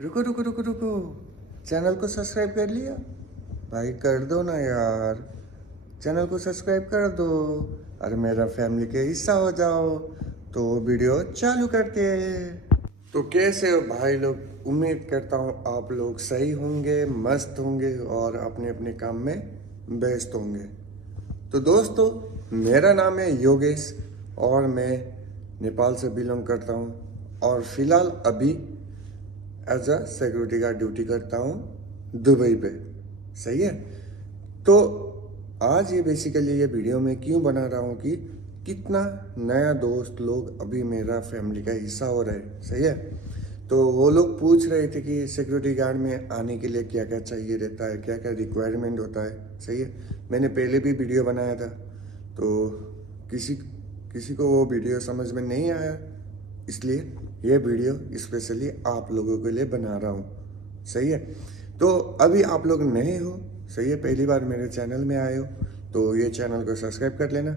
रुको रुको रुको रुको, चैनल को सब्सक्राइब कर लिया? भाई कर दो ना यार, चैनल को सब्सक्राइब कर दो और मेरा फैमिली के हिस्सा हो जाओ। तो वीडियो चालू करते हैं। तो कैसे हो भाई लोग? उम्मीद करता हूँ आप लोग सही होंगे, मस्त होंगे और अपने अपने काम में व्यस्त होंगे। तो दोस्तों, मेरा नाम है योगेश और मैं नेपाल से बिलोंग करता हूँ और फिलहाल अभी as a security guard duty करता हूँ दुबई पे। सही है। तो आज ये बेसिकली ये वीडियो में क्यों बना रहा हूँ कि कितना नया दोस्त लोग अभी मेरा फैमिली का हिस्सा हो रहे हैं। सही है। तो वो लोग पूछ रहे थे कि सिक्योरिटी गार्ड में आने के लिए क्या क्या चाहिए रहता है, क्या क्या रिक्वायरमेंट होता है। सही है। मैंने पहले भी वीडियो बनाया था, तो किसी को वो वीडियो समझ में नहीं आया, इसलिए ये वीडियो स्पेशली आप लोगों के लिए बना रहा हूँ। सही है। तो अभी आप लोग नए हो, सही है, पहली बार मेरे चैनल में आए हो, तो ये चैनल को सब्सक्राइब कर लेना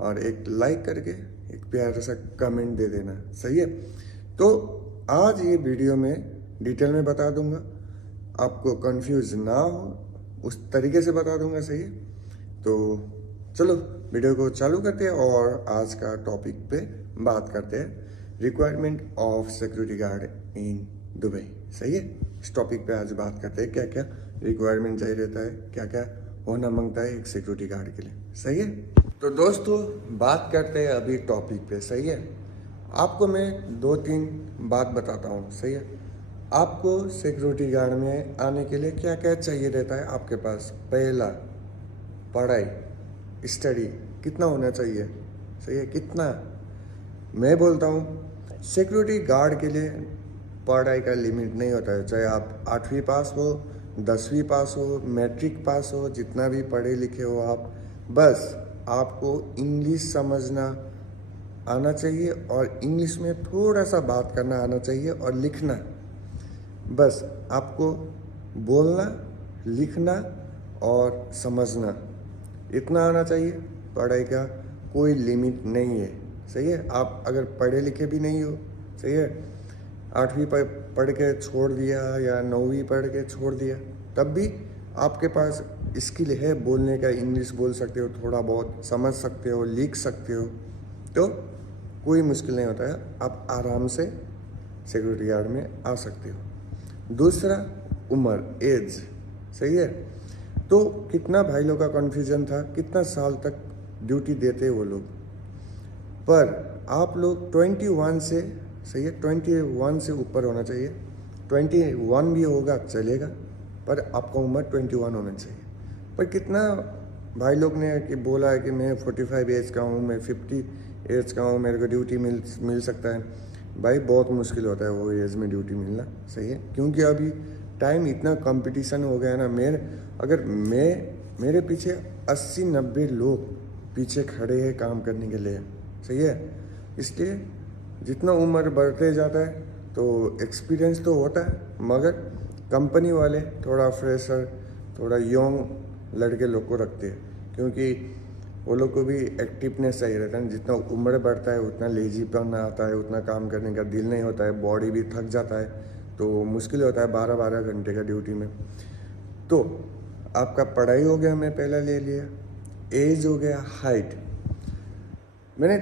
और एक लाइक करके एक प्यारा सा कमेंट दे देना। सही है। तो आज ये वीडियो में डिटेल में बता दूंगा, आपको कंफ्यूज ना हो उस तरीके से बता दूंगा। सही है। तो चलो वीडियो को चालू करते हैं और आज का टॉपिक पे बात करते हैं, requirement of security guard in Dubai. सही है। इस टॉपिक पे आज बात करते हैं क्या क्या रिक्वायरमेंट चाहिए रहता है, क्या क्या होना मांगता है एक सिक्योरिटी गार्ड के लिए। सही है। तो दोस्तों, बात करते हैं अभी टॉपिक पे। सही है। आपको मैं 2-3 बात बताता हूँ। सही है। आपको सिक्योरिटी गार्ड में आने के लिए क्या क्या चाहिए रहता है आपके पास। पहला, पढ़ाई, स्टडी कितना होना चाहिए। सही है। कितना, मैं बोलता हूँ सिक्योरिटी गार्ड के लिए पढ़ाई का लिमिट नहीं होता है। चाहे आप 8वीं पास हो, 10वीं पास हो, मैट्रिक पास हो, जितना भी पढ़े लिखे हो आप, बस आपको इंग्लिश समझना आना चाहिए और इंग्लिश में थोड़ा सा बात करना आना चाहिए और लिखना। बस आपको बोलना, लिखना और समझना इतना आना चाहिए। पढ़ाई का कोई लिमिट नहीं है। सही है। आप अगर पढ़े लिखे भी नहीं हो, सही है, 8वीं पढ़ के छोड़ दिया या 9वीं पढ़ के छोड़ दिया, तब भी आपके पास स्किल है बोलने का, इंग्लिश बोल सकते हो, थोड़ा बहुत समझ सकते हो, लिख सकते हो, तो कोई मुश्किल नहीं होता है, आप आराम से सिक्योरिटी गार्ड में आ सकते हो। दूसरा, उम्र, एज। सही है। तो कितना भाई लोग का कन्फ्यूजन था, कितना साल तक ड्यूटी देते वो लोग, पर आप लोग 21 से, सही है, 21 से ऊपर होना चाहिए। 21 भी होगा चलेगा, पर आपका उम्र 21 होना चाहिए। पर कितना भाई लोग ने कि बोला है कि मैं 45 एज का हूँ, मैं 50 एज का हूँ, मेरे को ड्यूटी मिल सकता है। भाई बहुत मुश्किल होता है वो एज में ड्यूटी मिलना। सही है। क्योंकि अभी टाइम इतना कंपटीशन हो गया ना, मेरे पीछे 80-90 लोग पीछे खड़े हैं काम करने के लिए। सही है। इसलिए जितना उम्र बढ़ते जाता है तो एक्सपीरियंस तो होता है, मगर कंपनी वाले थोड़ा फ्रेशर, थोड़ा यंग लड़के लोग को रखते हैं, क्योंकि वो लोग को भी एक्टिवनेस चाहिए रहता है। जितना उम्र बढ़ता है उतना लेजीपन आता है, उतना काम करने का दिल नहीं होता है, बॉडी भी थक जाता है, तो मुश्किल होता है 12-12 घंटे का ड्यूटी में। तो आपका पढ़ाई हो गया, मैं पहले ले लिया, एज हो गया, हाइट। मैंने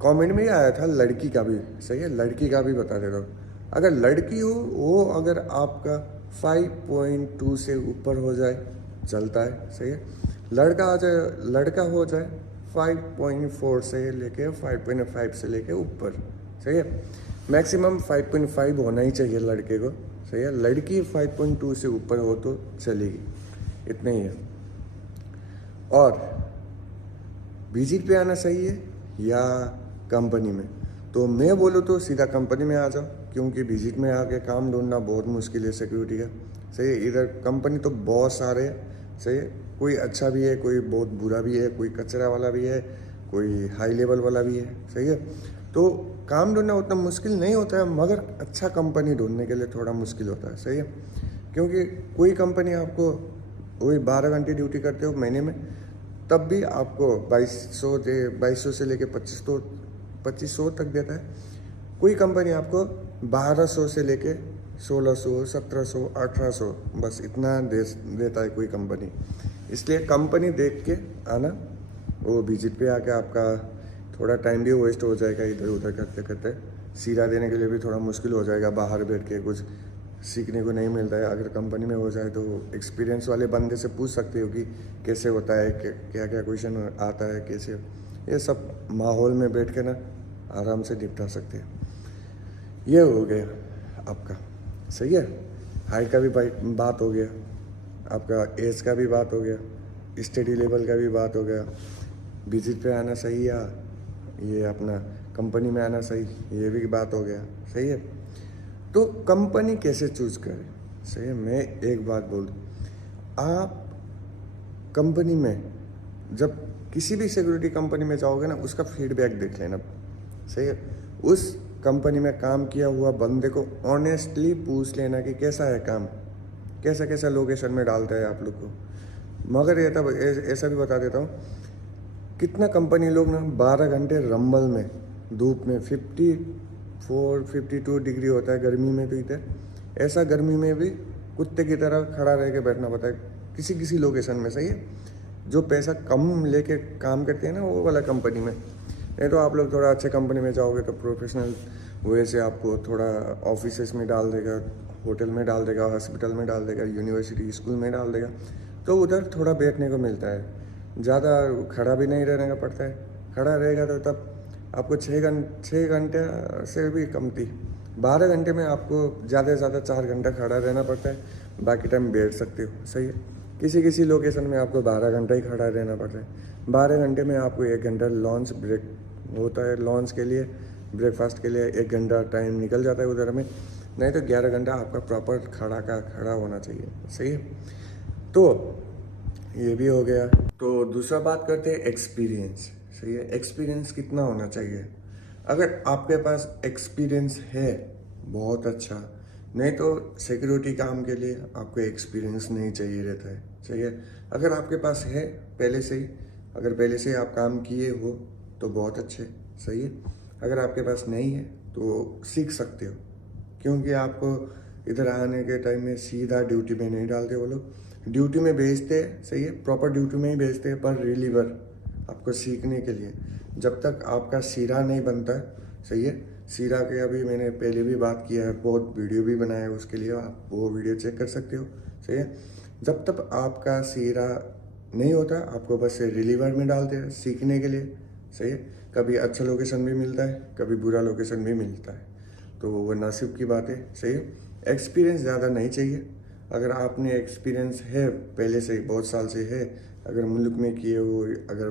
कमेंट में ही आया था लड़की का भी। सही है। लड़की का भी बता देता हूँ। अगर लड़की हो, वो अगर आपका 5.2 से ऊपर हो जाए चलता है। सही है। लड़का हो जाए 5.4 से लेके 5.5 से लेके ऊपर। सही है। मैक्सिमम 5.5 होना ही चाहिए लड़के को। सही है। लड़की 5.2 से ऊपर हो तो चलेगी, इतना ही है। और विजिट पे आना चाहिए या कंपनी में, तो मैं बोलूँ तो सीधा कंपनी में आ जाओ, क्योंकि विजिट में आके काम ढूंढना बहुत मुश्किल है सिक्योरिटी का। सही है। इधर कंपनी तो बहुत सारे हैं। सही है। कोई अच्छा भी है, कोई बहुत बुरा भी है, कोई कचरा वाला भी है, कोई हाई लेवल वाला भी है। सही है। तो काम ढूंढना उतना मुश्किल नहीं होता है, मगर अच्छा कंपनी ढूंढने के लिए थोड़ा मुश्किल होता है। सही है। क्योंकि कोई कंपनी आपको वही 12 घंटे ड्यूटी करते हो महीने में, तब भी आपको 2200 से लेके 2500 तक देता है। कोई कंपनी आपको 1200 से लेके 1600, 1700, 1800, बस इतना देता है कोई कंपनी। इसलिए कंपनी देख के आना। वो विजिट पे आके आपका थोड़ा टाइम भी वेस्ट हो जाएगा इधर उधर करते करते। सीरा देने के लिए भी थोड़ा मुश्किल हो जाएगा, बाहर बैठ के कुछ सीखने को नहीं मिलता है। अगर कंपनी में हो जाए तो एक्सपीरियंस वाले बंदे से पूछ सकते हो कि कैसे होता है, क्या क्या क्वेश्चन आता है, कैसे, ये सब माहौल में बैठ के ना आराम से निपटा सकते हैं। ये हो गया आपका, सही है। हाइट का भी बात हो गया, आपका एज का भी बात हो गया, स्टडी लेवल का भी बात हो गया, विजिट पे आना सही या ये अपना कंपनी में आना सही, ये भी बात हो गया, सही है। तो कंपनी कैसे चूज करें, सही है। मैं एक बात बोल दूँ, आप कंपनी में जब किसी भी सिक्योरिटी कंपनी में जाओगे ना, उसका फीडबैक देख लेना, सही है। उस कंपनी में काम किया हुआ बंदे को ऑनेस्टली पूछ लेना कि कैसा है काम, कैसा कैसा लोकेशन में डालता है आप लोग को। मगर ये तब ऐसा भी बता देता हूँ, कितना कंपनी लोग ना 12 घंटे रंबल में धूप में 54 52 डिग्री होता है गर्मी में, तो इधर ऐसा गर्मी में भी कुत्ते की तरह खड़ा रह के बैठना पड़ता है किसी किसी लोकेशन में, सही है। जो पैसा कम लेके काम करते हैं ना, वो वाला कंपनी में। नहीं तो आप लोग थोड़ा अच्छे कंपनी में जाओगे तो प्रोफेशनल वे से आपको थोड़ा ऑफिसेस में डाल देगा, होटल में डाल देगा, हॉस्पिटल में डाल देगा, यूनिवर्सिटी स्कूल में डाल देगा, तो उधर थोड़ा बैठने को मिलता है। ज़्यादा खड़ा भी नहीं रहने का पड़ता है। खड़ा रहेगा तो तब आपको 6 घंटे से भी कमती 12 घंटे में आपको ज़्यादा से ज़्यादा 4 घंटा खड़ा रहना पड़ता है, बाकी टाइम बैठ सकते हो, सही है। किसी किसी लोकेशन में आपको 12 घंटा ही खड़ा रहना पड़ता है। 12 घंटे में आपको 1 घंटा लॉन्च ब्रेक होता है, लॉन्च के लिए, ब्रेकफास्ट के लिए 1 घंटा टाइम निकल जाता है उधर में। नहीं तो 11 घंटा आपका प्रॉपर खड़ा होना चाहिए, सही है। तो ये भी हो गया। तो दूसरा बात करते हैं एक्सपीरियंस, सही है। एक्सपीरियंस कितना होना चाहिए? अगर आपके पास एक्सपीरियंस है बहुत अच्छा, नहीं तो सिक्योरिटी काम के लिए आपको एक्सपीरियंस नहीं चाहिए रहता है, सही है। अगर आपके पास है पहले से ही, अगर पहले से आप काम किए हो तो बहुत अच्छे, सही है। अगर आपके पास नहीं है तो सीख सकते हो, क्योंकि आपको इधर आने के टाइम में सीधा ड्यूटी में नहीं डालते वो लोग, ड्यूटी में भेजते हैं, सही है, प्रॉपर ड्यूटी में ही भेजते हैं, पर रिलीवर आपको सीखने के लिए। जब तक आपका सीरा नहीं बनता है, सही है। सीरा के अभी मैंने पहले भी बात किया है, बहुत वीडियो भी बनाया है उसके लिए, आप वो वीडियो चेक कर सकते हो, सही है। जब तक आपका सीरा नहीं होता, आपको बस रिलीवर में डालते हैं सीखने के लिए, सही है। कभी अच्छा लोकेशन भी मिलता है, कभी बुरा लोकेशन भी मिलता है, तो वो नसीब की बात है, सही है। एक्सपीरियंस ज़्यादा नहीं चाहिए। अगर आपने एक्सपीरियंस है पहले से, बहुत साल से है, अगर मुल्क में किए हो, अगर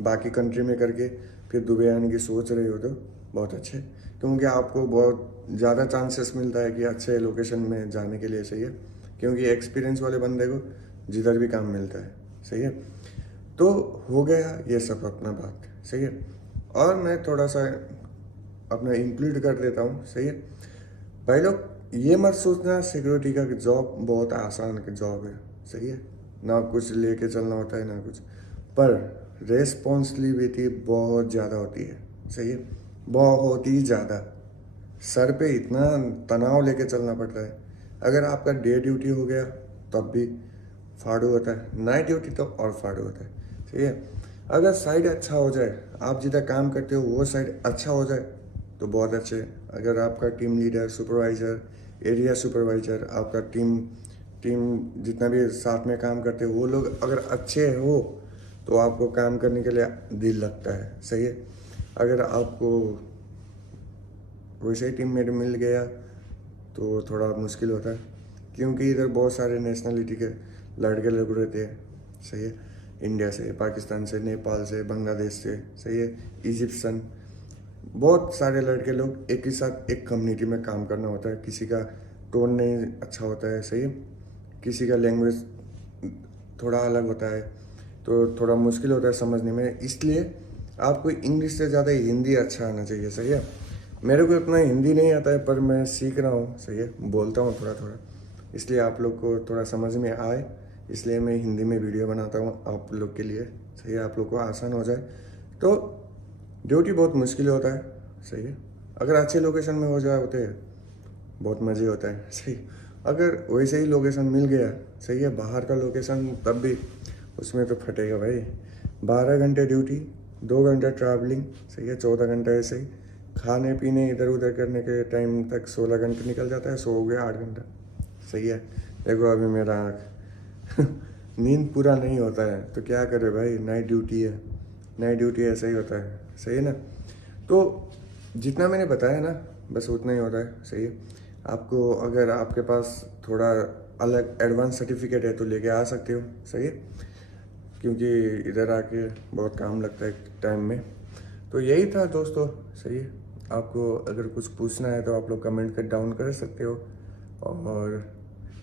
बाकी कंट्री में करके फिर दुबई आने की सोच रहे हो तो बहुत अच्छे, क्योंकि आपको बहुत ज़्यादा चांसेस मिलता है कि अच्छे लोकेशन में जाने के लिए, सही है। क्योंकि एक्सपीरियंस वाले बंदे को जिधर भी काम मिलता है, सही है। तो हो गया ये सब अपना बात, सही है। और मैं थोड़ा सा अपना इंक्लूड कर देता हूँ, सही है। भाई लोग ये मत सोचना सिक्योरिटी का जॉब बहुत आसान का जॉब है, सही है। ना कुछ लेके चलना होता है ना कुछ, पर रेस्पॉन्सिबिलिटी बहुत ज़्यादा होती है, सही है, बहुत ही ज़्यादा। सर पे इतना तनाव लेके चलना पड़ता है। अगर आपका डे ड्यूटी हो गया तब भी फाड़ू होता है, नाइट ड्यूटी तो और फाड़ू होता है, सही है। अगर साइड अच्छा हो जाए, आप जिधर काम करते हो वो साइड अच्छा हो जाए तो बहुत अच्छे। अगर आपका team leader, supervisor, area supervisor, आपका टीम जितना भी साथ में काम करते हो वो लोग अगर अच्छे हो तो आपको काम करने के लिए दिल लगता है, सही है। अगर आपको वैसे ही टीममेट मिल गया तो थोड़ा मुश्किल होता है, क्योंकि इधर बहुत सारे नेशनलिटी के लड़के लोग रहते हैं, सही है। इंडिया से, पाकिस्तान से, नेपाल से, बांग्लादेश से, सही है, इजिप्शन, बहुत सारे लड़के लोग एक ही साथ एक कम्युनिटी में काम करना होता है। किसी का टोन नहीं अच्छा होता है, सही है, किसी का लैंग्वेज थोड़ा अलग होता है, तो थोड़ा मुश्किल होता है समझने में। इसलिए आपको इंग्लिश से ज़्यादा हिंदी अच्छा आना चाहिए, सही है। मेरे को इतना हिंदी नहीं आता है, पर मैं सीख रहा हूँ, सही है, बोलता हूँ थोड़ा थोड़ा, इसलिए आप लोग को थोड़ा समझ में आए, इसलिए मैं हिंदी में वीडियो बनाता हूँ आप लोग के लिए, सही है, आप लोग को आसान हो जाए। तो ड्यूटी बहुत मुश्किल होता है, सही है। अगर अच्छे लोकेशन में हो जाए होते हैं बहुत मज़े होता है। सही, अगर वैसे ही लोकेशन मिल गया, सही है, बाहर का लोकेशन, तब भी उसमें तो फटेगा भाई। 12 घंटे ड्यूटी, 2 घंटे ट्रैवलिंग, सही है, 14 घंटे ऐसे ही खाने पीने इधर उधर करने के टाइम तक 16 घंटे निकल जाता है, सो गया 8 घंटा। सही है, देखो अभी मेरा आँख नींद पूरा नहीं होता है तो क्या करे भाई, नाइट ड्यूटी है, नाइट ड्यूटी ऐसा ही होता है। सही है ना। तो जितना मैंने बताया ना बस उतना ही होता है। सही है, आपको अगर आपके पास थोड़ा अलग एडवांस सर्टिफिकेट है तो लेके आ सकते हो। सही है, क्योंकि इधर आके बहुत काम लगता है टाइम में। तो यही था दोस्तों। सही है, आपको अगर कुछ पूछना है तो आप लोग कमेंट कर डाउन कर सकते हो। और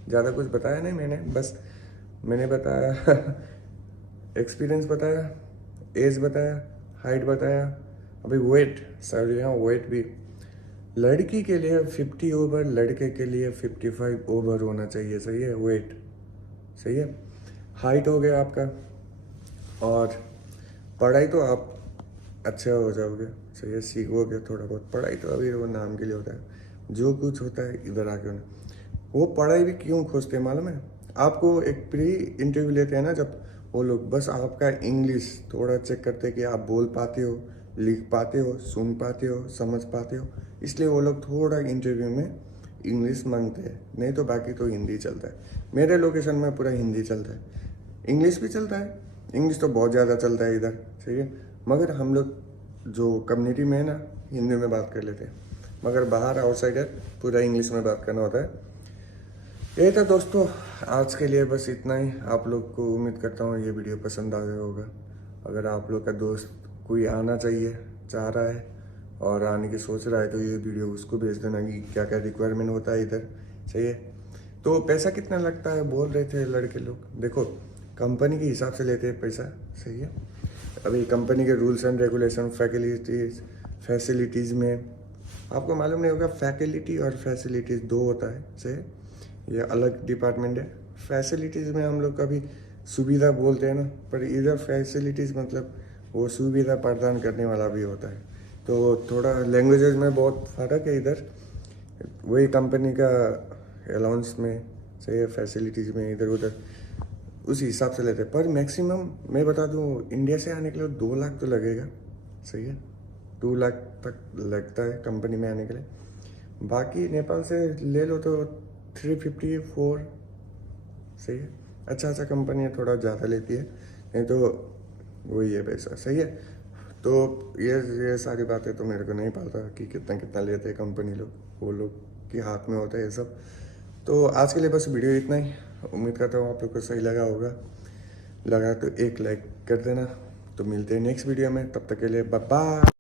ज़्यादा कुछ बताया नहीं मैंने, बस मैंने बताया एक्सपीरियंस बताया, एज बताया, हाइट बताया, अभी वेट, सर यहाँ वेट भी लड़की के लिए 50 ओवर, लड़के के लिए 55 ओवर होना चाहिए। सही है, वेट। सही है, हाइट हो गया आपका, और पढ़ाई तो आप अच्छा हो जाओगे। सही है, सीखोगे थोड़ा बहुत। पढ़ाई तो अभी वो नाम के लिए होता है, जो कुछ होता है इधर आके उन्हें वो पढ़ाई भी क्यों खोजते हैं मालूम है आपको? एक प्री इंटरव्यू लेते हैं ना जब, वो लोग बस आपका इंग्लिश थोड़ा चेक करते हैं कि आप बोल पाते हो, लिख पाते हो, सुन पाते हो, समझ पाते हो, इसलिए वो लोग थोड़ा इंटरव्यू में इंग्लिश मांगते हैं, नहीं तो बाकी तो हिंदी चलता है। मेरे लोकेशन में पूरा हिंदी चलता है, इंग्लिश भी चलता है, इंग्लिश तो बहुत ज़्यादा चलता है इधर। सही है, मगर हम लोग जो कम्युनिटी में है ना, हिंदी में बात कर लेते हैं, मगर बाहर आउटसाइडर पूरा इंग्लिश में बात करना होता है। यही था दोस्तों आज के लिए, बस इतना ही। आप लोग को उम्मीद करता हूँ ये वीडियो पसंद आ गया होगा। अगर आप लोग का दोस्त कोई आना चाहिए, चाह रहा है और आने की सोच रहा है, तो ये वीडियो उसको भेज देना कि क्या क्या रिक्वायरमेंट होता है इधर। सही है, तो पैसा कितना लगता है बोल रहे थे लड़के लोग, देखो कंपनी के हिसाब से लेते हैं पैसा। सही है, अभी कंपनी के रूल्स एंड रेगुलेशन, फैसिलिटीज़ में आपको मालूम नहीं होगा, फैकल्टी और फैसिलिटीज़ दो होता है। सही है, ये अलग डिपार्टमेंट है। फैसिलिटीज़ में हम लोग कभी सुविधा बोलते हैं ना, पर इधर फैसिलिटीज़ मतलब वो सुविधा प्रदान करने वाला भी होता है। तो थोड़ा लैंग्वेजेस में बहुत फ़र्क है इधर, वही कंपनी का अलाउंस में। सही है, फैसिलिटीज़ में इधर उधर उस हिसाब से लेते हैं, पर मैक्सिमम मैं बता दूं इंडिया से आने के लिए 2 लाख तो लगेगा। सही है, 2 लाख तक लगता है कंपनी में आने के लिए। बाकी नेपाल से ले लो तो 354। सही है, अच्छा कंपनी है, थोड़ा ज़्यादा लेती है, नहीं तो वही है पैसा। सही है, तो ये सारी बातें तो मेरे को नहीं पता कि कितना कितना लेते हैं कंपनी लोग, वो लोग के हाथ में होता है ये सब। तो आज के लिए बस वीडियो इतना ही। उम्मीद करता हूँ आप लोग को सही लगा होगा, लगा तो एक लाइक कर देना। तो मिलते हैं नेक्स्ट वीडियो में, तब तक के लिए बाय बाय।